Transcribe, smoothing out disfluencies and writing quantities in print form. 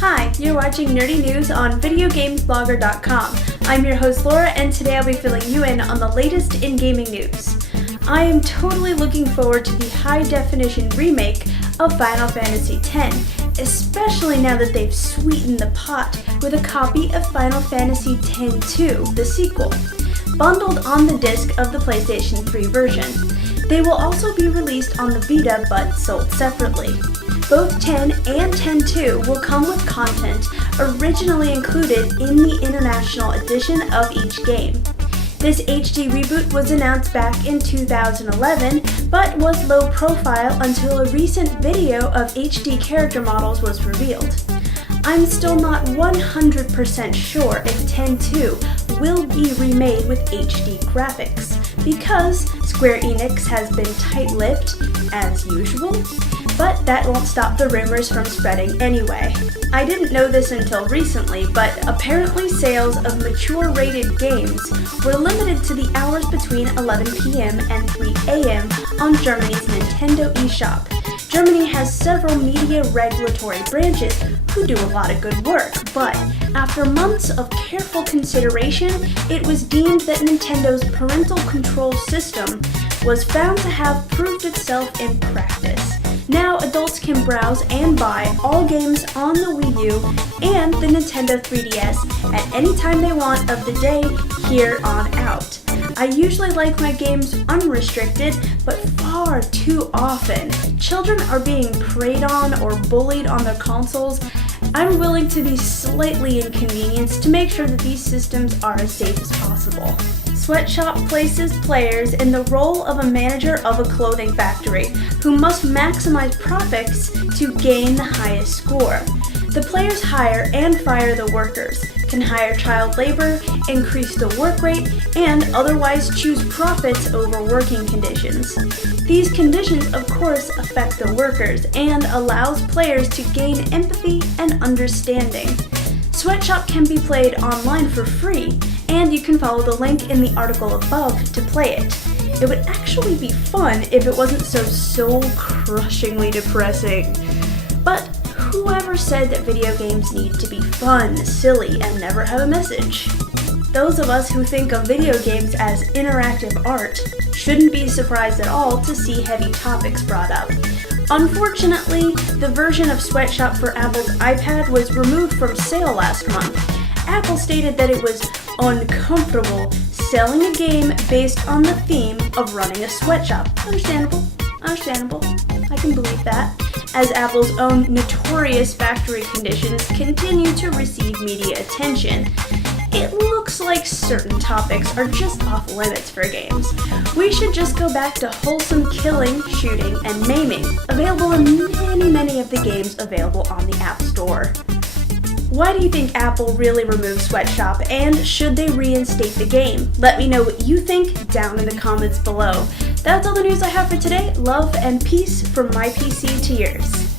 Hi, you're watching Nerdy News on VideoGamesBlogger.com. I'm your host Laura, and today I'll be filling you in on the latest in gaming news. I am totally looking forward to the high-definition remake of Final Fantasy X, especially now that they've sweetened the pot with a copy of Final Fantasy X-2, the sequel, bundled on the disc of the PlayStation 3 version. They will also be released on the Vita but sold separately. Both 10 and 10-2 will come with content originally included in the International Edition of each game. This HD reboot was announced back in 2011, but was low profile until a recent video of HD character models was revealed. I'm still not 100% sure if 10-2 will be remade with HD graphics, because Square Enix has been tight-lipped, as usual, but that won't stop the rumors from spreading anyway. I didn't know this until recently, but apparently sales of mature-rated games were limited to the hours between 11 p.m. and 3 a.m. on Germany's Nintendo eShop. Germany has several media regulatory branches who do a lot of good work, but after months of careful consideration, it was deemed that Nintendo's parental control system was found to have proved itself in practice. Now adults can browse and buy all games on the Wii U and the Nintendo 3DS at any time they want of the day here on out. I usually like my games unrestricted, but far too often, children are being preyed on or bullied on their consoles. I'm willing to be slightly inconvenienced to make sure that these systems are as safe as possible. Sweatshop places players in the role of a manager of a clothing factory who must maximize profits to gain the highest score. The players hire and fire the workers, can hire child labor, increase the work rate, and otherwise choose profits over working conditions. These conditions, of course, affect the workers and allows players to gain empathy and understanding. Sweatshop can be played online for free, and you can follow the link in the article above to play it. It would actually be fun if it wasn't so soul-crushingly depressing. But whoever said that video games need to be fun, silly, and never have a message? Those of us who think of video games as interactive art shouldn't be surprised at all to see heavy topics brought up. Unfortunately, the version of Sweatshop for Apple's iPad was removed from sale last month. Apple stated that it was uncomfortable selling a game based on the theme of running a sweatshop. Understandable, I can believe that, as Apple's own notorious factory conditions continue to receive media attention. It looks like certain topics are just off limits for games. We should just go back to wholesome killing, shooting, and maiming, available in many of the games available on the App Store. Why do you think Apple really removed Sweatshop, and should they reinstate the game? Let me know what you think down in the comments below. That's all the news I have for today. Love and peace from my PC to yours.